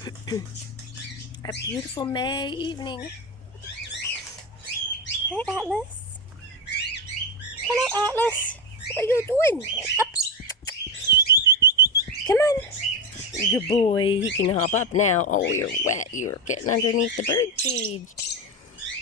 A beautiful May evening. Hey, Atlas. Hello, Atlas. What are you doing? Up. Come on. Good boy. He can hop up now. Oh, you're wet. You're getting underneath the bird cage.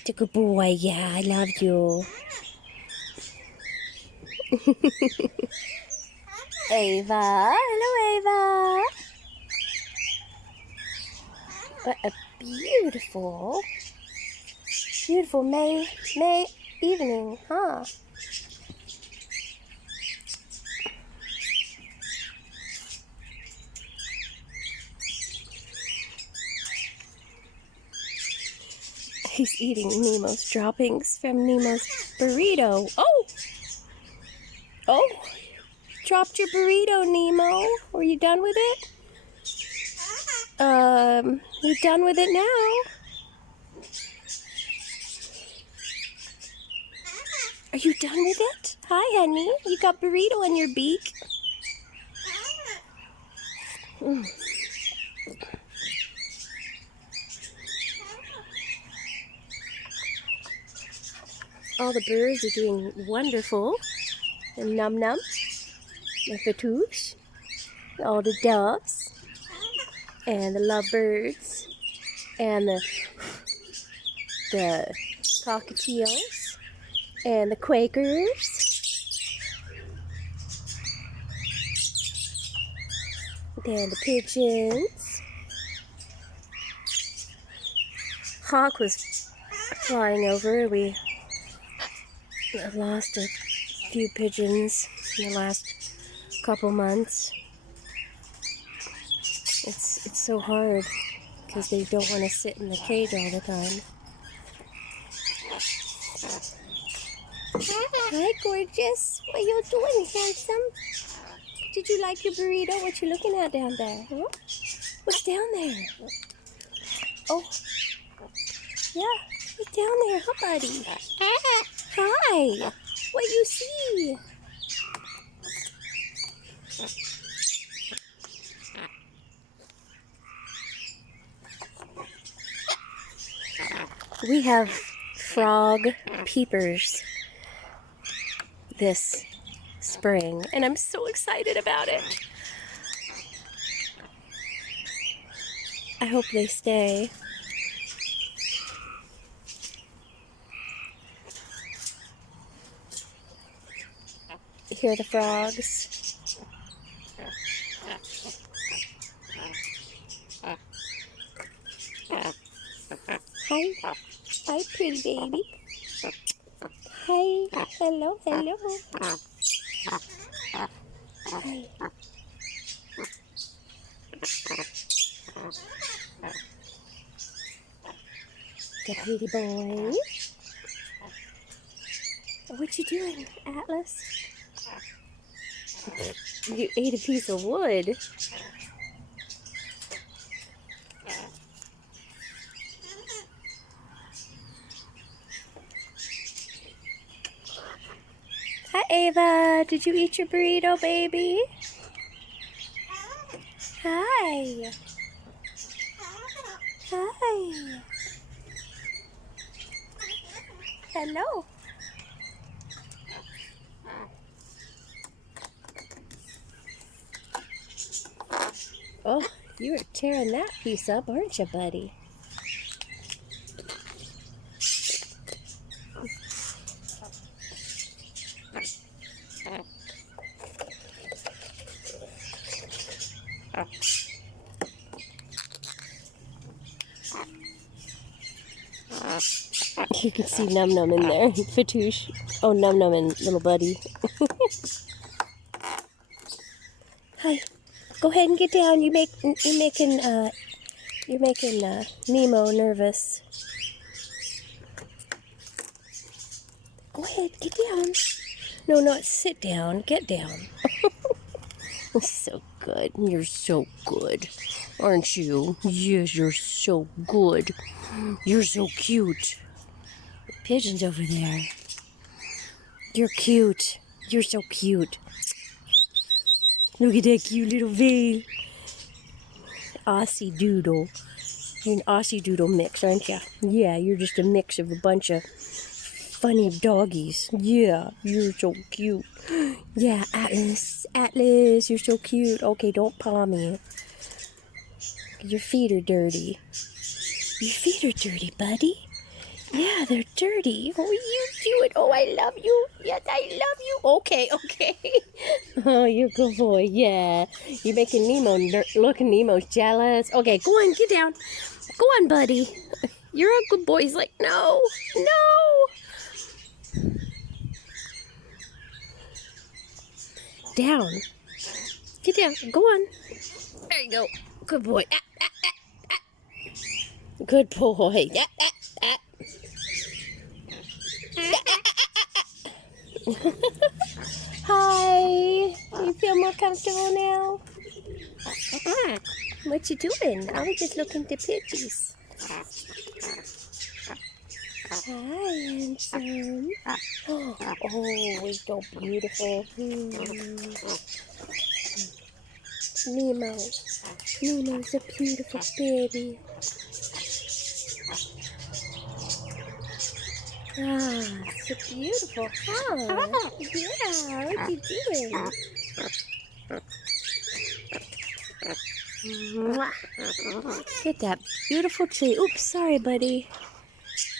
It's a good boy. Yeah, I love you. Ava. Hello, Ava. What a beautiful May evening, huh? He's eating Nemo's droppings from Nemo's burrito. Oh, dropped your burrito, Nemo. Were you done with it? You done with it now? Are you done with it? Hi, honey. You got burrito in your beak. All the birds are doing wonderful. The num-num, the fatouche, all the doves, and the lovebirds, and the cockatoos, and the quakers, and the pigeons. Hawk was flying over. We lost a few pigeons in the last couple months. It's so hard because they don't want to sit in the cage all the time. Hi, gorgeous. What are you doing, handsome? Did you like your burrito? What you looking at down there? Huh? What's down there? Oh, yeah, what's down there, huh, buddy? Hi. What you see? We have frog peepers this spring, and I'm so excited about it. I hope they stay. Hear the frogs. Hi. Hi, pretty baby. Hi. Hello, hello. Hi. The pretty boy. What you doing, Atlas? You ate a piece of wood. Hi, Ava. Did you eat your burrito, baby? Hi. Hi. Hello. Oh, you were tearing that piece up, aren't you, buddy? You can see Num Num in there. Fatouche. Oh, Num Num and little buddy. Hi. Go ahead and get down. You're making Nemo nervous. Go ahead, get down. No, not sit down. Get down. So good. You're so good, aren't you? Yes, you're so good. You're so cute. Pigeons over there. You're cute. You're so cute. Look at that cute little veil. Aussie Doodle. You're an Aussie Doodle mix, aren't you? Yeah, you're just a mix of a bunch of funny doggies. Yeah, you're so cute. Yeah, Atlas, Atlas, you're so cute. Okay, don't paw me. Your feet are dirty. Your feet are dirty, buddy. Yeah, they're dirty. Oh, you do it. Oh, I love you. Yes, I love you. Okay, okay. Oh, you're a good boy. Yeah. You're making Nemo's jealous. Okay, go on, get down. Go on, buddy. You're a good boy. He's like, no, no. Down. Get down. Go on. There you go. Good boy. Good boy. Hi. You feel more comfortable now? What you doing? I was just looking at the pictures. Hi, handsome. Oh, he's so beautiful. Nemo. Nemo's a beautiful baby. Ah, so beautiful, huh? Yeah, what you doing? Look at that beautiful tree. Oops, sorry, buddy.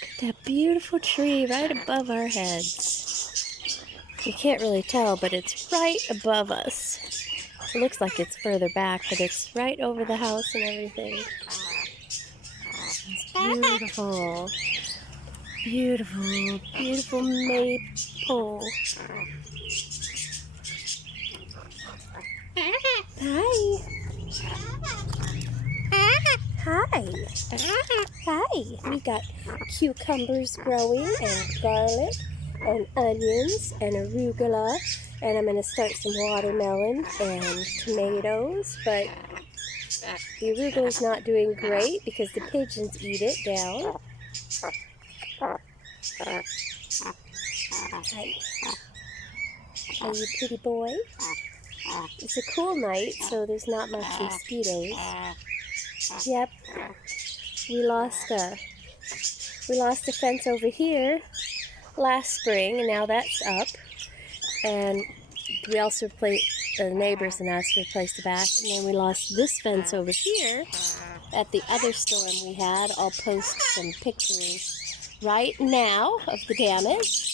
Look at that beautiful tree right above our heads. You can't really tell, but it's right above us. It looks like it's further back, but it's right over the house and everything. It's beautiful. Beautiful, beautiful maple. Hi. Hi. Hi. We got cucumbers growing and garlic and onions and arugula. And I'm going to start some watermelon and tomatoes. But the arugula is not doing great because the pigeons eat it down. Hi. Are you a pretty boy? It's a cool night, so there's not much mosquitoes. Yep. We lost a fence over here last spring, and now that's up. And we also replaced, the neighbors and us replaced the back, and then we lost this fence over here at the other storm we had. I'll post some pictures right now of the damage.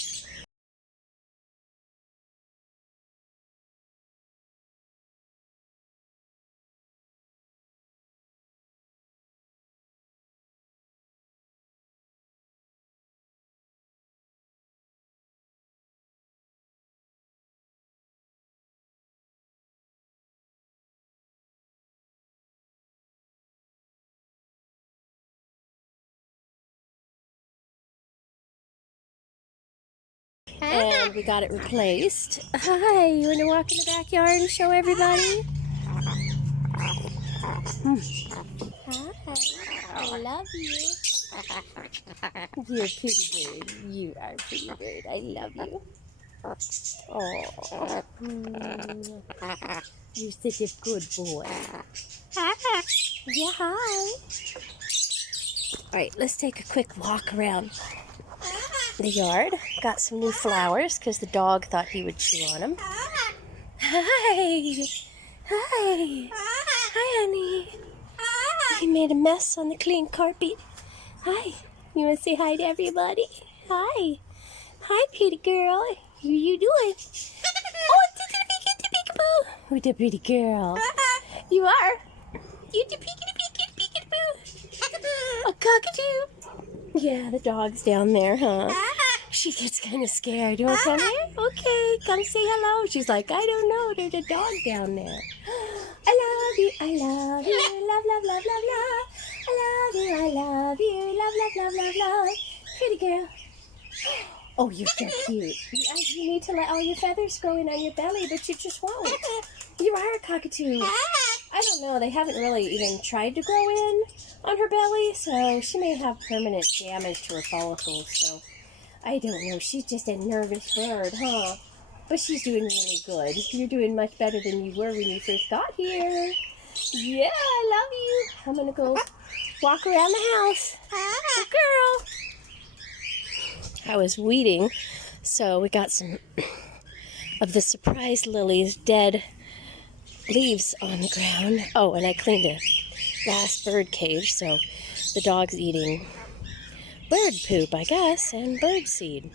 And we got it replaced. Hi, you want to walk in the backyard and show everybody? Hi, I love you. You're a pretty bird. You are a pretty bird. I love you. Oh, you're such a good boy. Yeah, hi. Alright, let's take a quick walk around the yard. Got some new flowers because the dog thought he would chew on them. Hi! Hi! Hi, honey! He made a mess on the clean carpet. Hi! You want to say hi to everybody? Hi! Hi, pretty girl! How you doing? Oh, peekaboo! Who's the pretty girl? You are! You the peekaboo! A cockatoo! Yeah, the dog's down there, huh? She gets kind of scared. You want to come here? Okay, come say hello. She's like, I don't know. There's a dog down there. I love you. I love you. Love, love, love, love, love. I love you. I love you. Love, love, love, love, love. Pretty girl. Oh, you're so cute. You need to let all your feathers grow in on your belly, but you just won't. You are a cockatoo. I don't know. They haven't really even tried to grow in on her belly, so she may have permanent damage to her follicles, so I don't know. She's just a nervous bird, huh? But she's doing really good. You're doing much better than you were when you first got here. Yeah, I love you. I'm gonna go walk around the house. Good girl. I was weeding, so we got some of the surprise lilies, dead leaves on the ground. Oh, and I cleaned a last bird cage, so the dog's eating bird poop, I guess, and bird seed.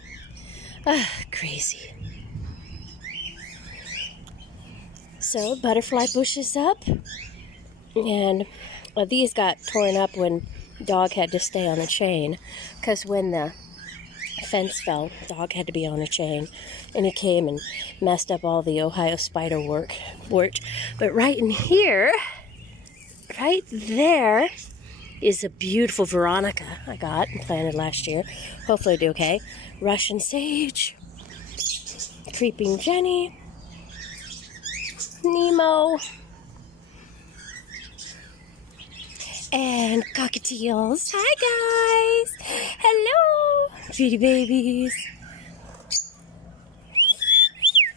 Ah, crazy. So, butterfly bushes up, and these got torn up when dog had to stay on a chain, because when the fence fell, dog had to be on a chain, and he came and messed up all the Ohio spider wort. But right in here, right there, is a beautiful Veronica I got and planted last year. Hopefully I do okay. Russian sage, creeping Jenny, Nemo, and cockatoos. Hi guys! Hello! Pretty babies.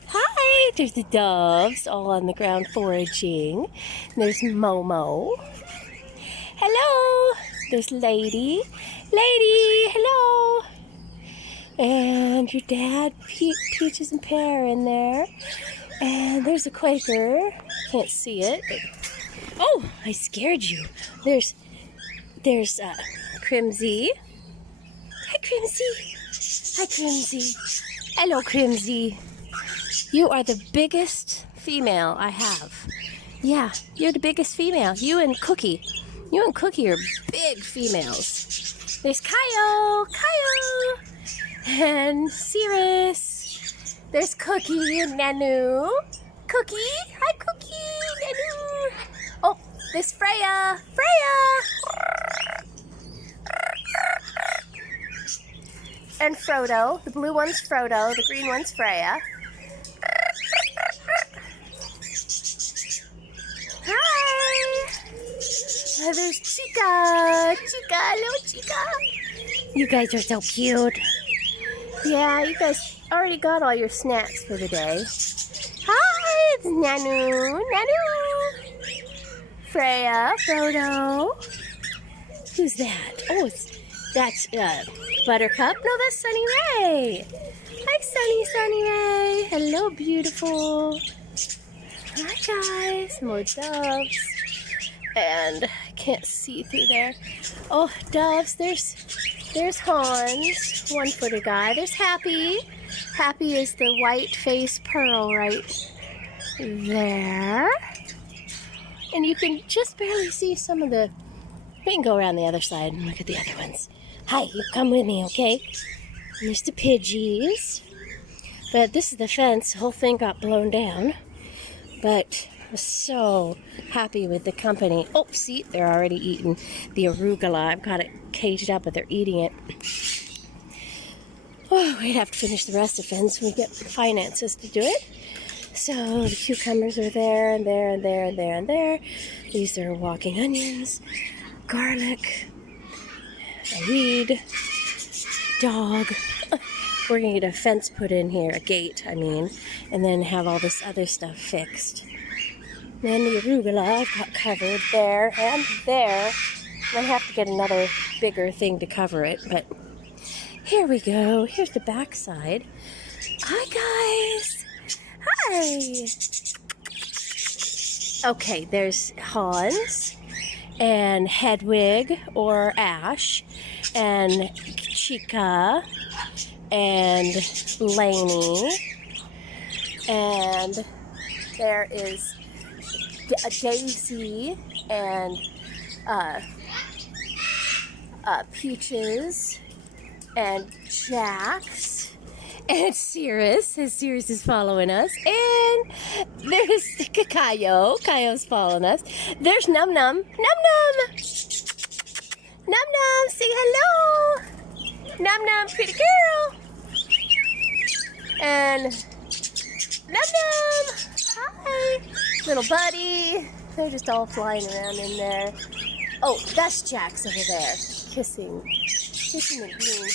Hi! There's the doves all on the ground foraging. There's Momo. Hello! There's Lady. Lady! Hello! And your dad, Peaches and Pear in there. And there's a Quaker. Can't see it. Oh, I scared you. There's Crimsy. Hi, Crimsy. Hi, Crimsy. Hello, Crimsy. You are the biggest female I have. Yeah, you're the biggest female. You and Cookie. You and Cookie are big females. There's Kyle. And Cirrus. There's Cookie and Nanu. Cookie. Hi, Cookie. Nanu. Oh, there's Freya. And Frodo. The blue one's Frodo. The green one's Freya. Hi. There's Chica. Little Chica. You guys are so cute. Yeah, you guys already got all your snacks for the day. Hi, it's Nanu. Freya, Frodo. Who's that? Oh, that's Buttercup. No, that's Sunny Ray. Hi, Sunny Ray. Hello, beautiful. Hi, guys. More doves. And I can't see through there. Oh, doves. There's Hans, one-footed guy. There's Happy. Happy is the white-faced pearl right there. And you can just barely see some of the... We can go around the other side and look at the other ones. Hi, you come with me, okay? And there's the Pigeons. But this is the fence. The whole thing got blown down. But I was so happy with the company. Oh, see, they're already eating the arugula. I've got it caged up, but they're eating it. Oh, we'd have to finish the rest of the fence when we get finances to do it. So the cucumbers are there and there and there and there and there. These are walking onions, garlic, a weed, dog. We're going to get a fence put in here, a gate, I mean, and then have all this other stuff fixed. Then the arugula I've got covered there and there. I have to get another bigger thing to cover it, but here we go. Here's the back side. Hi, guys. Hi. Okay, there's Hans and Hedwig or Ash and Chica and Lainey, and there is Daisy and Peaches and Jax and Cirrus. Cirrus is following us, and there's Kayo. Kayo's following us. There's Num Num. Say hello. Num, pretty girl. And Num. Hi. Little buddy. They're just all flying around in there. Oh, that's Jax over there. Kissing the green.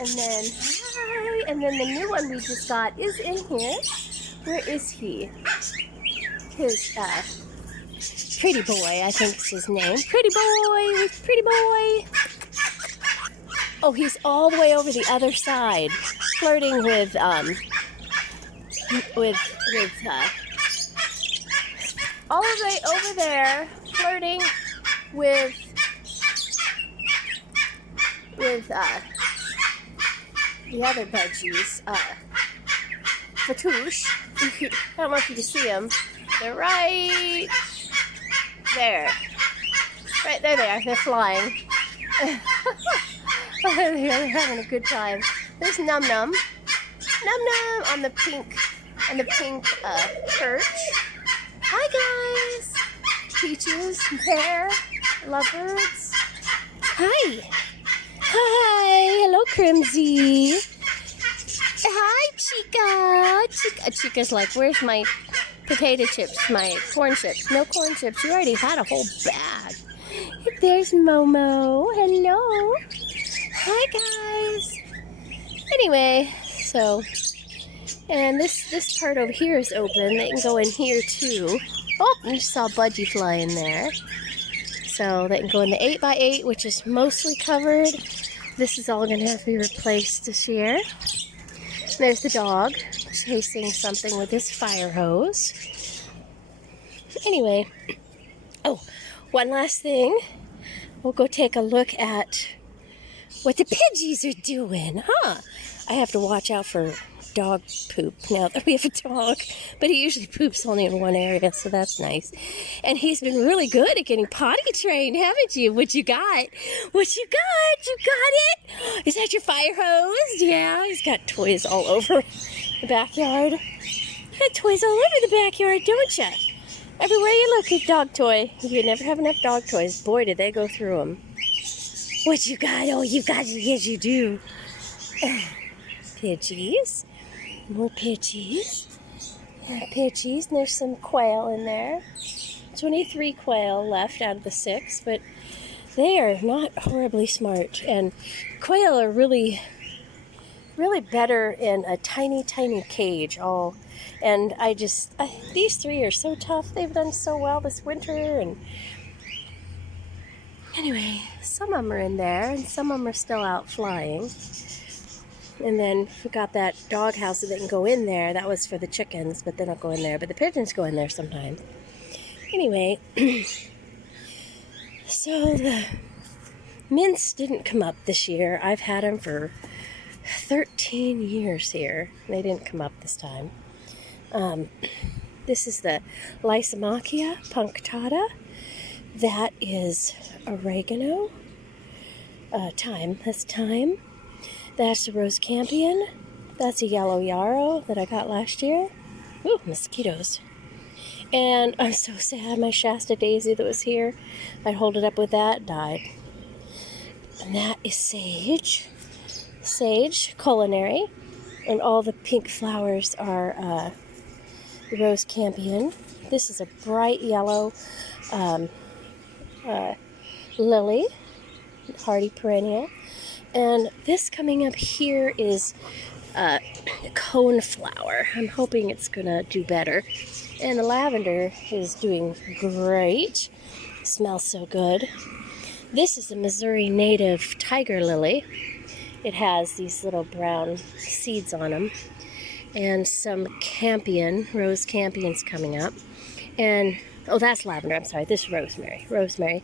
And then, hi. And then the new one we just got is in here. Where is he? Pretty Boy, I think is his name. Pretty Boy, Pretty Boy. Oh, he's all the way over the other side, flirting with all the way over there, flirting with the other budgies. Fatouche. I don't know if you can see them. They're right there. Right there they are. They're flying. They're having a good time. There's Num Num. Num Num on the pink perch. Hi guys. Peaches, Pear, Lovebirds. Hi. Hi. Hello, Crimsy. Hi, Chica. Chica's like, where's my potato chips, my corn chips? No corn chips. You already had a whole bag. There's Momo. Hello. Hi, guys. Anyway, so, and this part over here is open. They can go in here, too. Oh, you saw Budgie fly in there. So they can go in the 8x8, which is mostly covered. This is all going to have to be replaced this year. There's the dog chasing something with his fire hose. Anyway, oh, one last thing. We'll go take a look at what the Pigeons are doing, huh? I have to watch out for dog poop now that we have a dog, but he usually poops only in one area, so that's nice. And he's been really good at getting potty trained, haven't you? What you got? What you got? You got it? Is that your fire hose? Yeah, he's got toys all over the backyard. You got toys all over the backyard, don't you? Everywhere you look, a dog toy. You never have enough dog toys. Boy, did they go through them. What you got? Oh, you got it. Yes, you do. Pidgeys. More Pidgeys. Pidgeys. And there's some quail in there. 23 quail left out of the 6, but they are not horribly smart. And quail are really, really better in a tiny, tiny cage. And these 3 are so tough. They've done so well this winter. And anyway, some of them are in there, and some of them are still out flying. And then we got that dog house that they can go in there. That was for the chickens, but they don't go in there. But the pigeons go in there sometimes. Anyway, so the mints didn't come up this year. I've had them for 13 years here. They didn't come up this time. This is the Lysomachia punctata. That is oregano. Thyme. That's thyme. That's the rose campion. That's a yellow yarrow that I got last year. Ooh, mosquitoes. And I'm so sad my Shasta daisy that was here, I'd hold it up with that, died. And that is sage. Sage, culinary. And all the pink flowers are rose campion. This is a bright yellow lily, hardy perennial. And this coming up here is coneflower. I'm hoping it's going to do better. And the lavender is doing great. Smells so good. This is a Missouri native tiger lily. It has these little brown seeds on them. And some campion, rose campion's coming up. And, oh, that's lavender. I'm sorry, this is rosemary. Rosemary.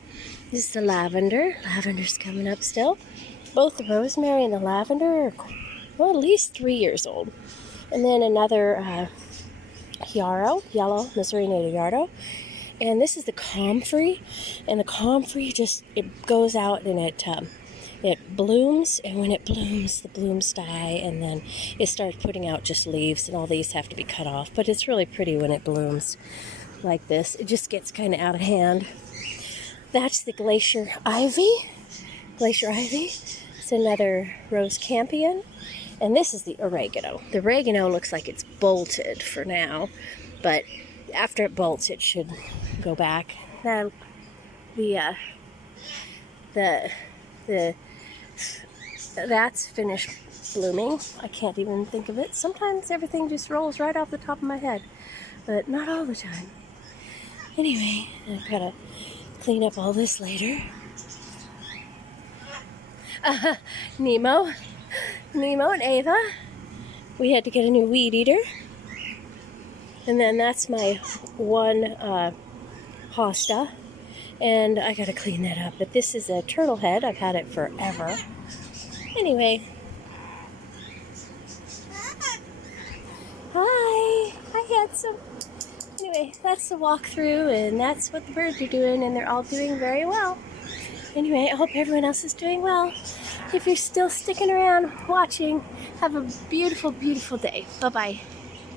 This is the lavender. Lavender's coming up still. Both the rosemary and the lavender are, well, at least 3 years old. And then another yarrow, yellow Missouri native yarrow. And this is the comfrey. And the comfrey just, it goes out and it blooms. And when it blooms, the blooms die. And then it starts putting out just leaves. And all these have to be cut off. But it's really pretty when it blooms like this. It just gets kind of out of hand. That's the glacier ivy. Glacier ivy. It's another rose campion. And this is the oregano. The oregano looks like it's bolted for now, but after it bolts, it should go back. Now, that's finished blooming. I can't even think of it. Sometimes everything just rolls right off the top of my head, but not all the time. Anyway, I've got to clean up all this later. Nemo and Ava, we had to get a new weed eater. And then that's my one hosta. And I gotta clean that up. But this is a turtle head. I've had it forever. Anyway. Hi. Hi, handsome. Anyway, that's the walkthrough, and that's what the birds are doing, and they're all doing very well. Anyway, I hope everyone else is doing well. If you're still sticking around watching, have a beautiful, beautiful day. Bye-bye.